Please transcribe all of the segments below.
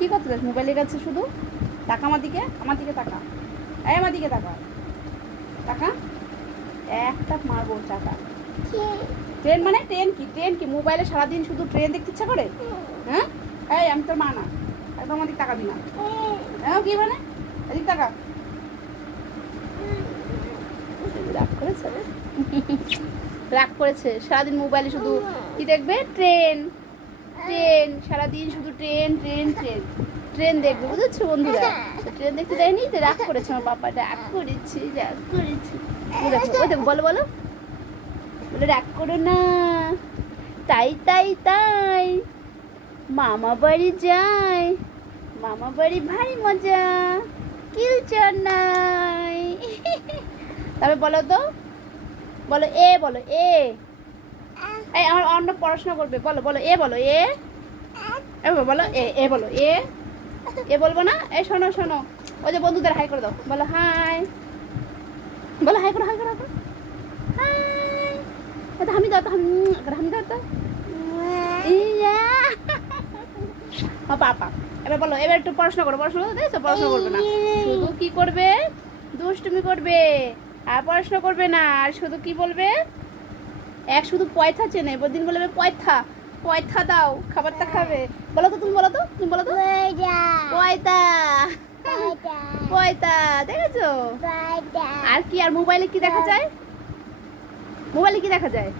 কি করতে চাস? মোবাইলের কাছে শুধু? টাকা আমার দিকে? আমার দিকে টাকা। এই আমার দিকে টাকা। টাকা? একটা মারবো টাকা। ট্রেন মানে ট্রেন কি? ট্রেন কি? মোবাইলে সারাদিন শুধু ট্রেন দেখতে ইচ্ছা করে? হ্যাঁ? এই, আমি তোর মা না। একদম আমার দিকে দিই না। হ্যাঁ কি মানে? এদিক টাকা রাগ করেছে? রাগ করেছে। সারাদিন মোবাইলে শুধু কি দেখবে? ট্রেন ট্রেন সারাদিন শুধু ট্রেন ট্রেন ট্রেন। ট্রেন দেখবে বুঝেছ বন্ধুরা? ট্রেন দেখতে দেয়নি তো রাগ করেছে আমার বাবা রাগ করেছি রাগ করেছি। ও দেখো বলো বলো। বলে রাগ করো না। তাই তাই তাই। মামা বাড়ি যাই মামা বাড়ি ভারী মজা। কিলচর নাই তবে বলো তো। বলো এ বলো এ। আমার অন্য পড়াশোনা করবে। বলো বলো এ বলো এ। এ বলো, এ এ বলো এ এ বলব না? এই শোনো শোনো। ওই যে বন্ধুদের হাই করে দাও। বলো হাই। বলো হাই করো হাই করো হাই হামি দাও করে দাও তো। পাপা এবার বলো এবার একটু পড়াশোনা করো পড়াশোনা দেখছ? পড়াশোনা করবে না। শুধু কি করবে? দুষ্টুমি করবে। আর পড়াশোনা করবে না। আর শুধু কি বলবে? এক শুধু পয়থা চেনে। দিন বলবে পয়থা। পয়থা দাও খাবারটা খাবে। বলো তো তুমি বলো তো তুমি বলো তো। পয়তা পয়তা দেখেছ? আর কি আর মোবাইলে কি দেখা যায়? মোবাইলে কি দেখা যায়?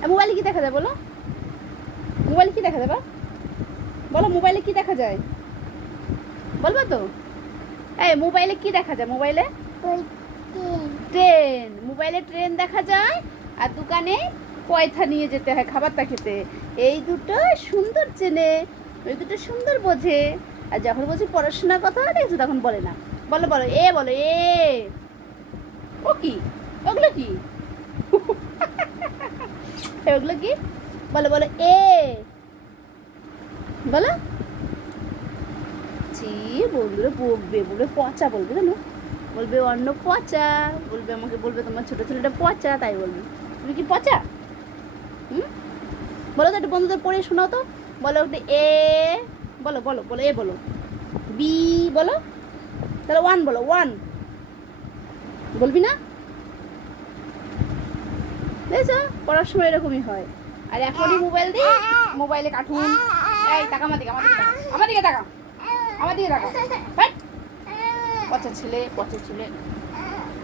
আর মোবাইলে কি দেখা যায় বলো? মোবাইলে কি দেখা যায় বা? বলো মোবাইলে কি দেখা যায়? বলব তো। এই মোবাইলে কি দেখা যায় মোবাইলে? ট্রেন। মোবাইলে ট্রেন দেখা যায় আর দোকানে পয়থা নিয়ে যেতে হয় খাবারটা খেতে। এই দুটো সুন্দর চেনে ওই দুটো সুন্দর বোঝে। আর যখন বলছি পড়াশোনার কথা দেখছ তখন বলে না। বলো বলো, এ বলো, এ। ও কি? ওগুলো কি? ওগুলো কি? বলো বলো, এ। বলো। ছি বন্ধুরা বকবে বলবে পচা, বলবে কেন বলবে অন্য পচা, বলবে আমাকে বলবে তোমার ছোট ছেলেটা পচা, তাই বলবে। তুমি কি পচা? হুম? বলো তো একটু বন্ধুদের পড়ে শোনাও তো। বলো একটু এ, বলো বলো বলো, এ বলো। বি, বলো। তাহলে ওয়ান বলো ওয়ান বলবি না? দেখছ? পড়ার সময় এরকমই হয়। আর এখনই মোবাইল দিই মোবাইলে কার্টুন এই টাকা আমার দিকে আমার দিকে টাকা আমার দিকে টাকা ভাই পচা ছেলে পচা ছেলে।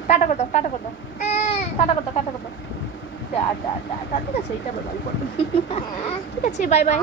টাটা করে দাও, টাটা করে দাও। টাটা করে দাও, টাটা করে দাও। টাটা টাটা ঠিক আছে এইটা বাই বাই ঠিক আছে বাই বাই